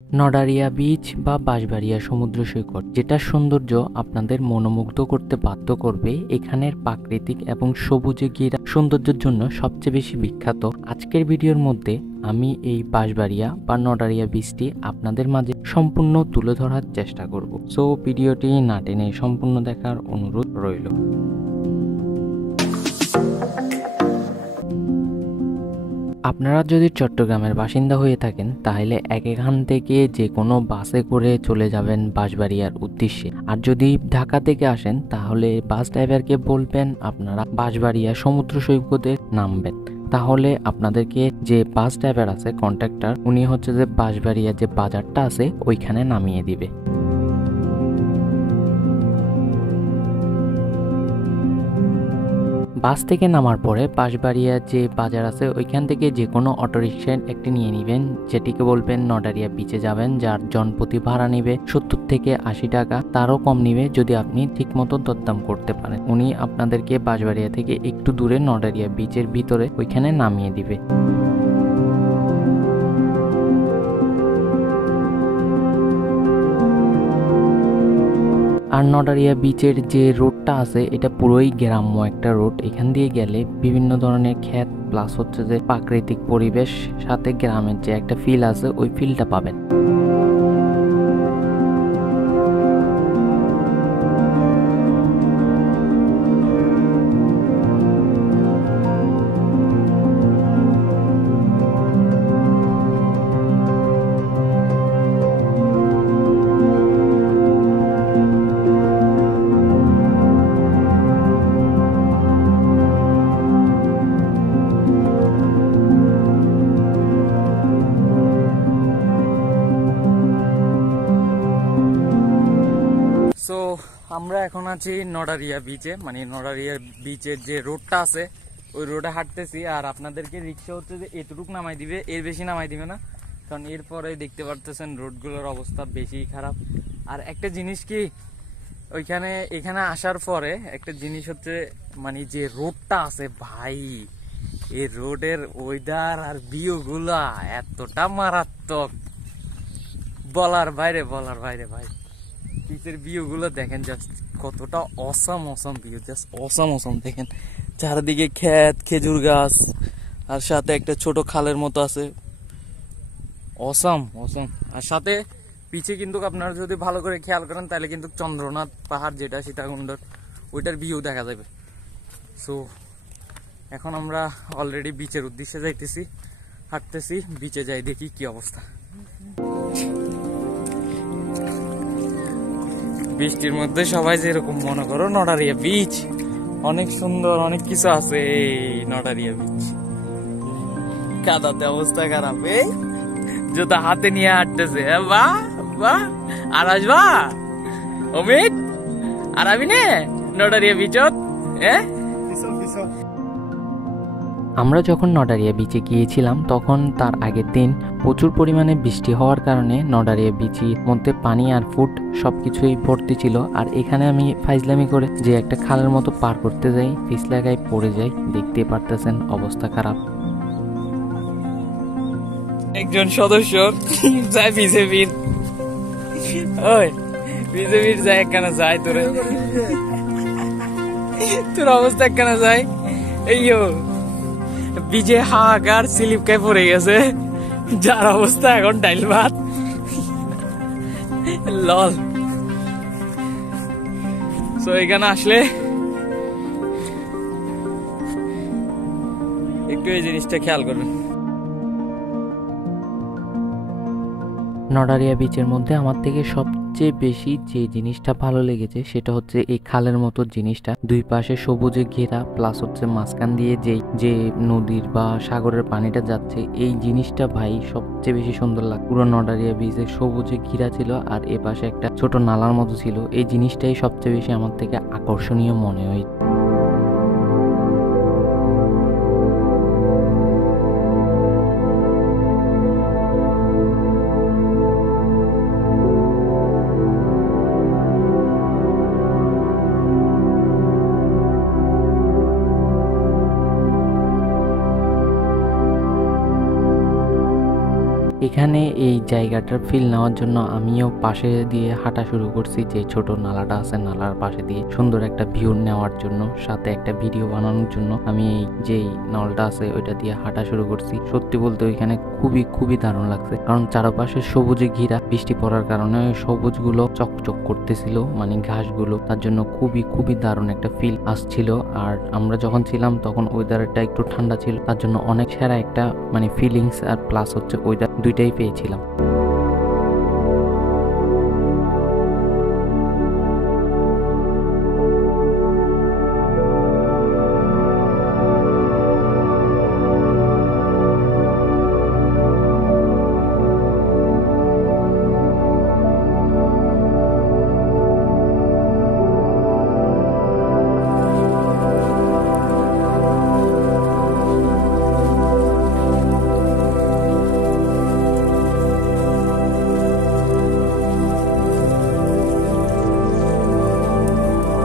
নডারিয়া beach বা বাঁশবাড়িয়া সমুদ্র সৈকত, যেটার সৌন্দর্য আপনাদের মনোমুগ্ধ করতে বাধ্য করবে। এখানের প্রাকৃতিক এবং সবুজে ঘেরা সৌন্দর্যের জন্য সবচেয়ে বেশি বিখ্যাত। আজকের ভিডিওর মধ্যে আমি এই বাঁশবাড়িয়া বা নডারিয়া বিচটি আপনাদের মাঝে সম্পূর্ণ তুলে ধরার চেষ্টা করব। সো ভিডিওটি না টেনে সম্পূর্ণ দেখার অনুরোধ রইল। আপনারা যদি চট্টগ্রামের বাসিন্দা হয়ে থাকেন তাহলে এখান থেকে যে কোনো বাসে করে চলে যাবেন বাঁশবাড়িয়ার উদ্দেশ্যে। আর যদি ঢাকা থেকে আসেন তাহলে বাস ড্রাইভারকে বলবেন আপনারা বাঁশবাড়িয়া সমুদ্র সৈকতে নামবেন। তাহলে আপনাদেরকে যে বাস ড্রাইভার আছে, কন্ট্রাক্টর, উনি হচ্ছে যে বাঁশবাড়িয়া যে বাজারটা আছে ওইখানে নামিয়ে দিবে। বাস থেকে নামার পরে বাঁশবাড়িয়া যে বাজার আছে ওইখান থেকে যে কোনো অটোরিকশায় একটি নিয়ে নেবেন, যেটিকে বলবেন নডারিয়া বিচে যাবেন, যার জনপ্রতি ভাড়া নেবে 70 থেকে 80 টাকা, তারও কম নিবে যদি আপনি ঠিকমতো দরদাম করতে পারেন। উনি আপনাদেরকে বাঁশবাড়িয়া থেকে একটু দূরে নডারিয়া বিচের ভিতরে ওইখানে নামিয়ে দিবে। আর নডারিয়া বিচের যে রোডটা আছে এটা পুরোই গ্রাম্য একটা রোড। এখান দিয়ে গেলে বিভিন্ন ধরনের ক্ষেত প্লাস হচ্ছে যে প্রাকৃতিক পরিবেশ সাথে গ্রামের যে একটা ফিল আছে ওই ফিলটা পাবেন। সো আমরা এখন আছি নডারিয়া বিচে, মানে নডারিয়া বিচের যে রোডটা আছে ওই রোডে হাঁটতেছি। আর আপনাদেরকে রিক্সা হচ্ছে যে এতটুকু নামাই দিবে, এর বেশি নামাই দিবে না, কারণ এরপরে দেখতে পারতেছেন রোডগুলোর অবস্থা বেশি খারাপ। আর একটা জিনিস কি, এখানে আসার পরে একটা জিনিস হচ্ছে, মানে যে রোডটা আছে ভাই, এই রোডের ওয়েদার আর ভিউ গুলা এতটা মারাত্মক, বলার বাইরে ভাই। বিচের ভিউ গুলো দেখেন, জাস্ট কতটা অসম ভিউ, জাস্ট অসম দেখেন। চারদিকে ক্ষেত, খেজুর গাছ, আর সাথে একটা ছোট খালের মতো আছে, অসম। আর সাথে পিছে কিন্তু আপনারা যদি ভালো করে খেয়াল করেন তাহলে কিন্তু চন্দ্রনাথ পাহাড়, যেটা সীতাকুণ্ডর, ওইটার ভিউ দেখা যাবে। সো এখন আমরা অলরেডি বিচের উদ্দেশ্যে যাইতেছি, হাঁটতেছি। বিচে যাই, দেখি কি অবস্থা। বৃষ্টির মধ্যে সবাই যেরকম মনে করো নডারিয়া বিচ অনেক সুন্দর, অনেক কিছু আছে। এই নডারিয়া বিচ কাদাতে অবস্থা খারাপ, এই জুতা হাতে নিয়ে হাঁটতেছে। বাহ, আর আসবা অমিত, আর আবি নে নডারিয়া বিচত। আমরা যখন নডারিয়া বিচে গিয়েছিলাম তখন তার আগের দিন প্রচুর পরিমাণে বৃষ্টি হওয়ার কারণে নডারিয়া বিচের মধ্যে পানি আর ফুট সবকিছুই ভর্তি ছিল। আর এখানে আমি ফাইজলামি করে যে একটা খালের মতো পার করতে যাই, পিছলাগায় পড়ে যাই। দেখতে পারতেছেন অবস্থা খারাপ। একজন সদস্য যায় বিজেপির, ওই বিজেপির যায় একখানা যায়, তোর অবস্থা একখানা যায়। এইও বিজে হাহাকার, স্লিপ খাই পড়ে গেছে, যার অবস্থা এখন ডাইল ভাত লল। সো এখানে আসলে একটু এই জিনিসটা খেয়াল করবেন। নডারিয়া বিচের মধ্যে আমার থেকে সবচেয়ে বেশি যে জিনিসটা ভালো লেগেছে সেটা হচ্ছে এই খালের মতো জিনিসটা, দুই পাশে সবুজে ঘেরা, প্লাস হচ্ছে মাঝখান দিয়ে যে নদীর বা সাগরের পানিটা যাচ্ছে, এই জিনিসটা ভাই সবচেয়ে বেশি সুন্দর লাগে। পুরো নডারিয়া বিচে সবুজে ঘেরা ছিল আর এ পাশে একটা ছোট নালার মতো ছিল। এই জিনিসটাই সবচেয়ে বেশি আমার থেকে আকর্ষণীয় মনে হয়। এখানে এই জায়গাটার ফিল নেওয়ার জন্য আমিও পাশে দিয়ে হাঁটা শুরু করছি, যে ছোট নালাটা আছে নালার পাশে দিয়ে সুন্দর একটা ভিউ নেওয়ার জন্য, সাথে একটা ভিডিও বানানোর জন্য আমি এই যেই নলটা আছে ওইটা দিয়ে হাঁটা শুরু করছি। সত্যি বলতে ওইখানে খুবই দারুণ লাগছে, কারণ চারপাশে সবুজে ঘিরা, বৃষ্টি পড়ার কারণে সবুজগুলো চকচক করতেছিল, মানে ঘাসগুলো, তার জন্য খুবই দারুণ একটা ফিল আসছিল। আর আমরা যখন ছিলাম তখন ওয়েদারটা একটু ঠান্ডা ছিল, তার জন্য অনেক সেরা একটা মানে ফিলিংস আর প্লাস হচ্ছে ওয়েদার দুইটাই পেয়েছিলাম।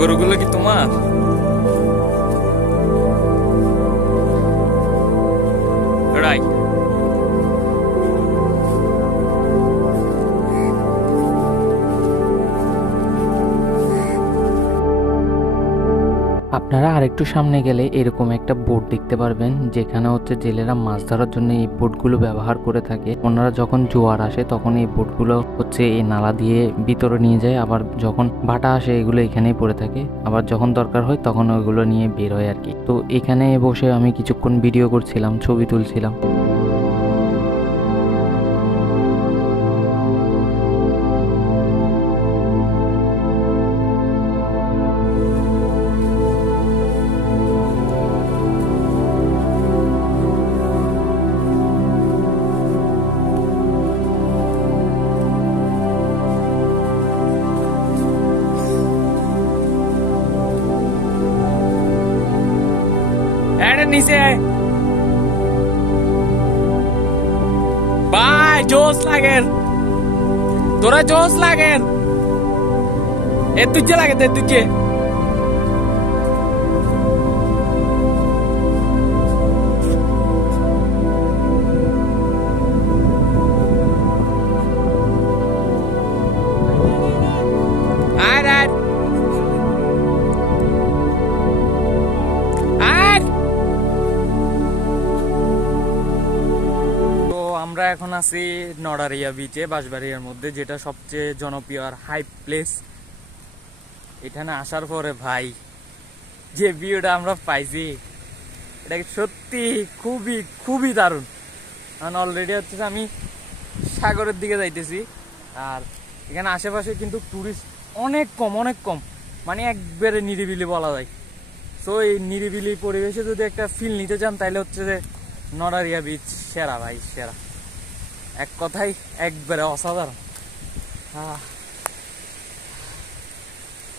গরুগুলো কি তোমার? রাইট। আপনারা আরেকটু সামনে গেলে এরকম একটা বোট দেখতে পারবেন, যেখানে হচ্ছে জেলেরা মাছ ধরার জন্য এই বোটগুলো ব্যবহার করে থাকে। ওনারা যখন জোয়ার আসে তখন এই বোটগুলো হচ্ছে এই নালা দিয়ে ভিতরে নিয়ে যায়, আবার যখন ভাটা আসে এগুলো এখানেই পড়ে থাকে, আবার যখন দরকার হয় তখন ওইগুলো নিয়ে বের হয় আর কি। তো এখানে বসে আমি কিছুক্ষণ ভিডিও করছিলাম, ছবি তুলছিলাম। নিচে ভাই জোস লাগেন, তোরা জোস লাগেন, এ তুজে লাগে তুজে। আমরা এখন আছি নড়ারিয়া বিচে, বাঁশবাড়িয়ার মধ্যে, যেটা সবচেয়ে জনপ্রিয় আর হাই প্লেস। এখানে আসার পরে ভাই যে ভিউটা আমরা পাইছি, এটা সত্যি খুবই দারুণ। কারণ অলরেডি হচ্ছে আমি সাগরের দিকে যাইতেছি, আর এখানে আশেপাশে কিন্তু টুরিস্ট অনেক কম, মানে একবারে নিরিবিলি বলা যায়। সো এই নিরিবিলি পরিবেশে যদি একটা ফিল নিতে চান তাহলে হচ্ছে যে নড়ারিয়া বিচ সেরা ভাই, সেরা, এক কথাই একবারে অসাধারণ।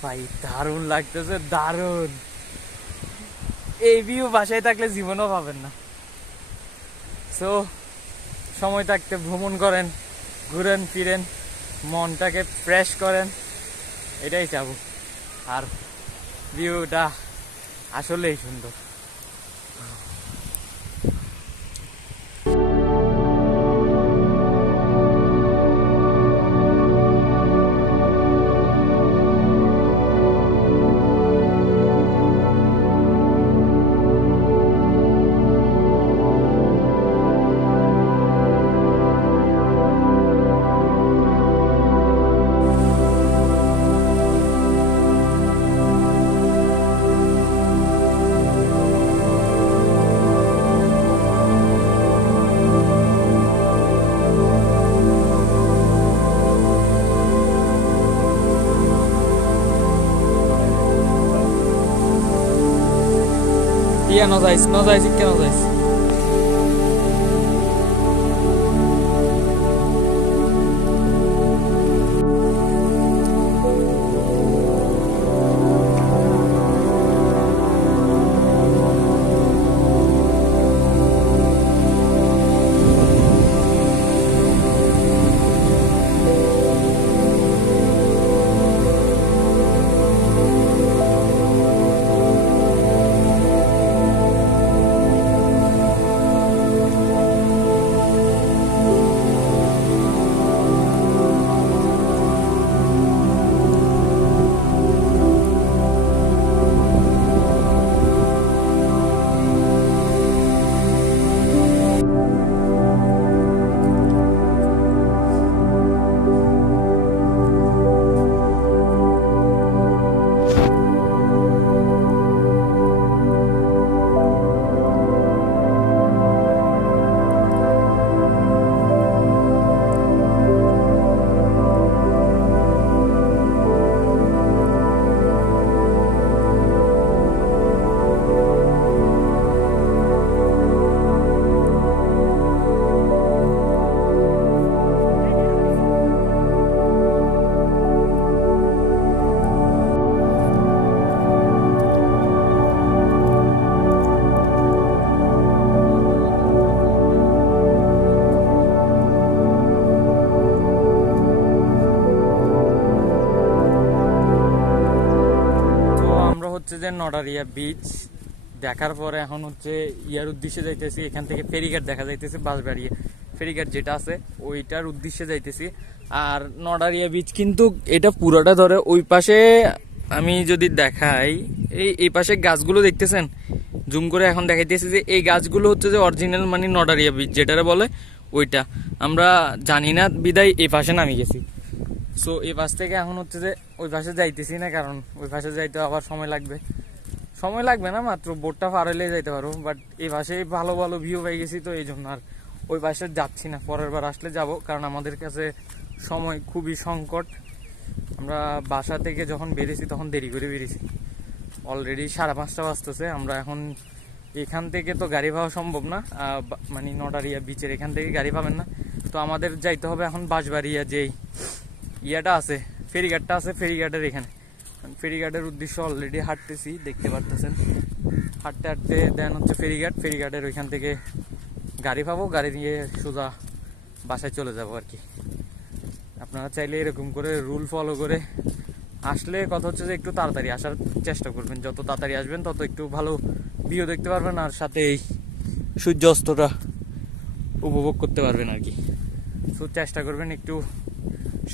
ভাই দারুণ লাগতেছে, দারুণ। এই ভিউ বাসায় থাকলে জীবনও পাবেন না। সো সময় থাকতে ভ্রমণ করেন, ঘুরেন ফিরেন, মনটাকে ফ্রেশ করেন, এটাই চাবো। আর ভিউটা আসলেই সুন্দর। No যাইছি কেন যাইছি। যে নডারিয়া বিচ দেখার পরে এখন হচ্ছে ইয়ার উদ্দেশ্যে যাইতেছি। এখান থেকে ফেরিঘাট দেখা যাইতেছে, বাঁশবাড়িয়া ফেরিঘাট যেটা আছে ওইটার উদ্দেশ্যে যাইতেছি। আর নডারিয়া বিচ কিন্তু এটা পুরোটা ধরে ওই পাশে, আমি যদি দেখাই এই পাশে গাছগুলো দেখতেছেন, জুম করে এখন দেখাইতেছি যে এই গাছগুলো হচ্ছে যে অরিজিনাল মানে নডারিয়া বিচ যেটারে বলে ওইটা। আমরা জানি না বিদায় এই পাশে নামি গেছি। সো এই পাশ থেকে এখন হচ্ছে যে ওই পাশে যাইতেছি না, কারণ ওই পাশে যাইতে আবার সময় লাগবে না, মাত্র বোটটা পার হইলে যাইতে পারবো। বাট এই পাশে ভালো ভালো ভিউ পাই গেছি, তো এই জন্য আর ওই পাশে যাচ্ছি না। পরের বার আসলে যাব, কারণ আমাদের কাছে সময় খুবই সংকট। আমরা বাসা থেকে যখন বেরিয়েছি তখন দেরি করে বেরিয়েছি, অলরেডি 5:30 বাজতেছে। আমরা এখন এখান থেকে তো গাড়ি পাওয়া সম্ভব না, মানে নডারিয়া বিচের এখান থেকে গাড়ি পাবেন না। তো আমাদের যাইতে হবে এখন বাঁশবাড়িয়া, যেই ইয়াটা আছে ফেরিঘাটটা আছে, ফেরিঘাটের এখানে। ফেরিঘাটের উদ্দেশ্যে অলরেডি হাঁটতেছি, দেখতে পারতেছেন। হাঁটতে হাঁটতে দেন হচ্ছে ফেরিঘাটের ওইখান থেকে গাড়ি পাবো, গাড়ি নিয়ে সোজা বাসায় চলে যাবো আর কি। আপনারা চাইলে এরকম করে রুল ফলো করে আসলে কথা হচ্ছে যে একটু তাড়াতাড়ি আসার চেষ্টা করবেন। যত তাড়াতাড়ি আসবেন তত একটু ভালো ভিউ দেখতে পারবেন, আর সাথে এই সূর্যাস্তটা উপভোগ করতে পারবেন আর কি। তো চেষ্টা করবেন একটু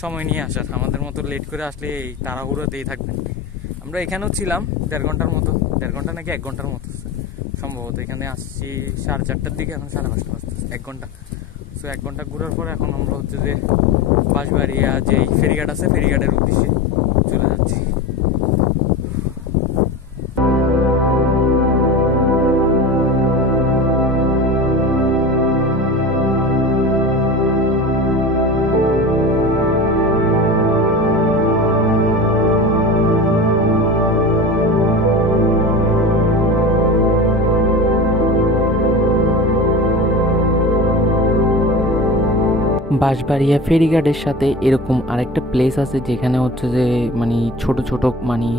সময় নিয়ে আসার, আমাদের মতো লেট করে আসলে এই তাড়াহুড়োতেই থাকবেন। আমরা এখানেও ছিলাম 1.5 ঘন্টার মতো, 1.5 ঘন্টা নাকি 1 ঘন্টার মতো সম্ভবত। এখানে আসছি 4:30টার দিকে, এখন 5:30 বাজতেছে, 1 ঘন্টা। সো 1 ঘন্টা ঘোরার পরে এখন আমরা হচ্ছে যে বাঁশবাড়িয়া যে ফেরিঘাট আছে ফেরিঘাটের উদ্দেশ্যে চলে যাচ্ছি। বাঁশবাড়িয়া ফেরিঘাটের সাথে এরকম আরেকটা প্লেস আছে যেখানে হচ্ছে যে মানে ছোট ছোট মানে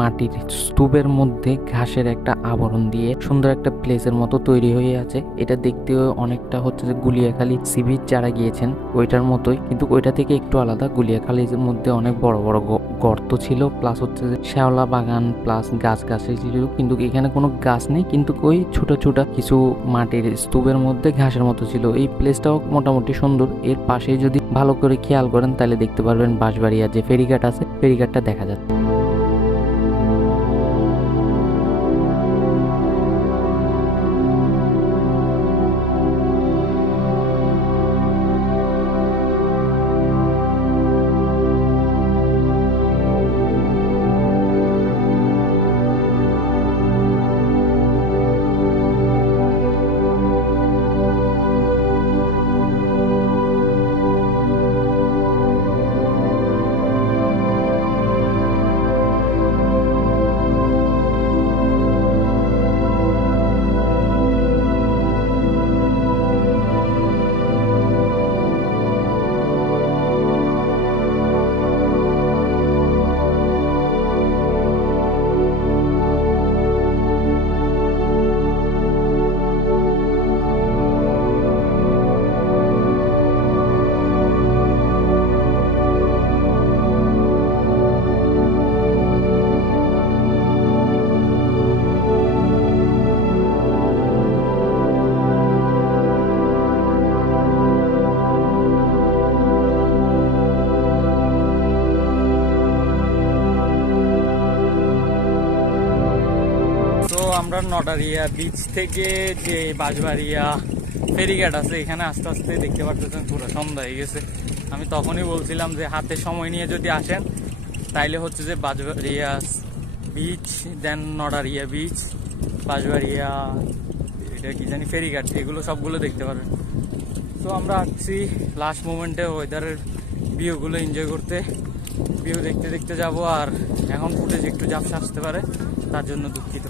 মাটির স্তূপের মধ্যে ঘাসের একটা আবরণ দিয়ে সুন্দর একটা প্লেসের মতো তৈরি হয়ে আছে। এটা দেখতেও অনেকটা হচ্ছে যে গুলিয়াখালী সি বিচ যারা গিয়েছেন ওইটার মতোই, কিন্তু ওইটা থেকে একটু আলাদা। গুলিয়াখালীর মধ্যে অনেক বড় বড় গর্ত ছিল, প্লাস হচ্ছে যে শ্যাওলা বাগান, প্লাস গাছ ছিল, কিন্তু এখানে কোনো গাছ নেই, কিন্তু ওই ছোট ছোট কিছু মাটির স্তূপের মধ্যে ঘাসের মতো ছিল। এই প্লেসটাও মোটামুটি সুন্দর। এর পাশে যদি ভালো করে খেয়াল করেন তাহলে দেখতে পারবেন বাঁশবাড়িয়া যে ফেরিঘাট আছে ফেরিঘাটটা দেখা যাচ্ছে। আমরা নডারিয়া বিচ থেকে যে বাঁশবাড়িয়া ফেরিঘাট আছে এখানে আস্তে আস্তে দেখতে পাচ্ছেন পুরো সন্ধ্যা হয়ে গেছে। আমি তখনই বলছিলাম যে হাতে সময় নিয়ে যদি আসেন তাইলে হচ্ছে যে বাঁশবাড়িয়া বিচ, দেন নডারিয়া বিচ, বাঁশবাড়িয়া এটা কি জানি ফেরিঘাট, এগুলো সবগুলো দেখতে পারবেন। তো আমরা আসছি লাস্ট মোমেন্টে ওয়েদারের ভিউগুলো এনজয় করতে, ভিউ দেখতে দেখতে যাব। আর এখন ফুটেজ একটু ঝাপসা আসতে পারে, তার জন্য দুঃখিত।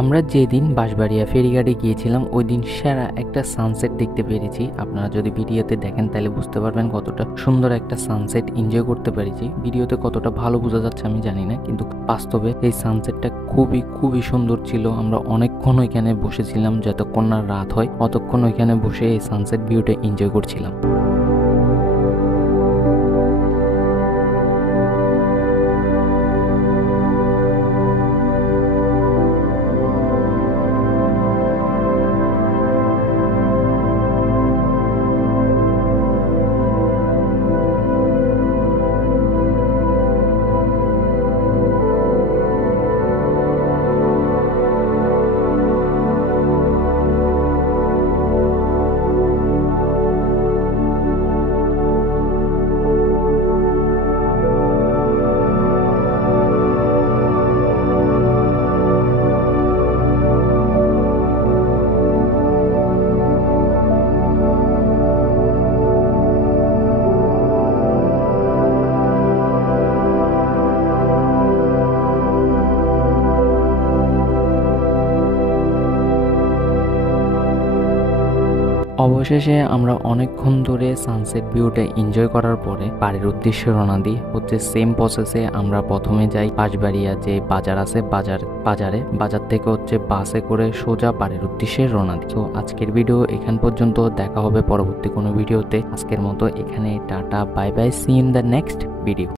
আমরা যেদিন বাঁশবাড়িয়া ফেরিঘাটে গিয়েছিলাম ওই দিন সেরা একটা সানসেট দেখতে পেরেছি। আপনারা যদি ভিডিওতে দেখেন তাহলে বুঝতে পারবেন কতটা সুন্দর একটা সানসেট এনজয় করতে পেরেছি। ভিডিওতে কতটা ভালো বোঝা যাচ্ছে আমি জানি না, কিন্তু বাস্তবে এই সানসেটটা খুবই সুন্দর ছিল। আমরা অনেকক্ষণ ওইখানে বসেছিলাম, যতক্ষণ না রাত হয় অতক্ষণ ওইখানে বসে এই সানসেট ভিউটা এনজয় করছিলাম। অবশেষে আমরা অনেকক্ষণ ধরে সানসেট ভিউটা এনজয় করার পরে বাড়ির উদ্দেশ্যে রওনা দিই। হচ্ছে সেম প্রসেসে আমরা প্রথমে যাই বাঁশবাড়িয়া যে বাজার আছে বাজার থেকে হচ্ছে বাসে করে সোজা বাড়ির উদ্দেশ্যে রওনা দিই। তো আজকের ভিডিও এখান পর্যন্ত, দেখা হবে পরবর্তী কোনো ভিডিওতে। আজকের মতো এখানে tata, bye bye, see in the next video.